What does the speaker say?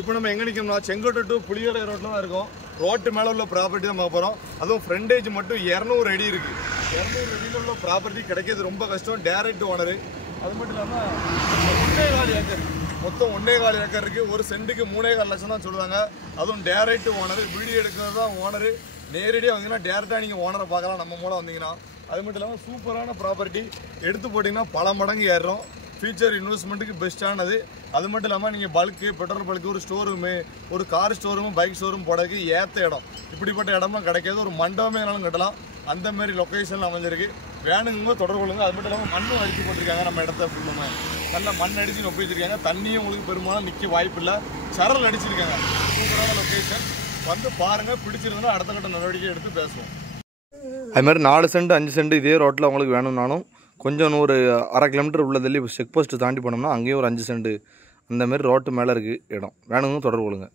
இப்போ நம்ம எங்கே நிற்கணும்னா செங்கோட்டை டு புளியரை ரோட்டில் தான் இருக்கோம். ரோட்டு மேலே உள்ள ப்ராப்பர்ட்டி தான் பார்க்க போகிறோம். அதுவும் ஃப்ரண்டேஜ் மட்டும் 200 அடி இருக்குது. 200 அடியில் உள்ள ப்ராப்பர்ட்டி கிடைக்கிறது ரொம்ப கஷ்டம். Direct owner. அது மட்டும் இல்லாமல் 1.25 ஏக்கர், மொத்தம் 1.25 ஏக்கர் இருக்குது. ஒரு சென்ட்டுக்கு 3.25 லட்சம் தான் சொல்லுவாங்க. அதுவும் டேரக்ட் ஓனரு. வீடியோ எடுக்கிறது தான் ஓனரு. நேரடியாக வந்தீங்கன்னா டேரெக்டாக நீங்கள் ஓனரை பார்க்கலாம் நம்ம மூலம் வந்தீங்கன்னா. அது மட்டும் இல்லாமல் சூப்பரான ப்ராப்பர்ட்டி. எடுத்து போட்டிங்கன்னா பல மடங்கு ஏறும். ஃபியூச்சர் இன்வெஸ்ட்மெண்ட்டுக்கு பெஸ்ட்டானது. அது மட்டும் இல்லாமல் நீங்கள் பல்க்கு, பெட்ரோல் பல்க்கு, ஒரு ஸ்டோர் ரூமு, ஒரு car store room, bike showroom போடறதுக்கு ஏற்ற இடம். இப்படிப்பட்ட இடம்லாம் கிடைக்காது. ஒரு மண்டபமே என்னாலும் கட்டலாம். அந்த மாதிரி லொக்கேஷனில் அமைஞ்சிருக்கு. வேணுங்க தொடர்பு கொள்ளுங்க. அது மட்டும் இல்லாமல் மண்ணும் அடித்து போட்டிருக்காங்க. நம்ம இடத்த ஃபுல்லுமே நல்லா மண் அடித்து நொப்பி வச்சிருக்காங்க. தண்ணியும் உங்களுக்கு பெரும்பாலும் நிற்க வாய்ப்பு இல்லை. சரல் அடிச்சிருக்காங்க. சூப்பரான லொக்கேஷன். வந்து பாருங்கள். பிடிச்சிருந்தா அடுத்த கட்ட நடவடிக்கை எடுத்து பேசுவோம். அதுமாதிரி 4 சென்ட் 5 சென்ட் இதே ரோட்டில் உங்களுக்கு வேணும்னாலும் கொஞ்சம் ஒரு 1/2 கிலோமீட்டர் உள்ளதில் இப்போ செக் போஸ்ட்டு தாண்டி போனோம்னா அங்கேயும் ஒரு 5 சென்ட் அந்தமாரி ரோட்டு மேலே இருக்குது இடம். வேணுங்க தொடர்பு கொள்ளுங்க.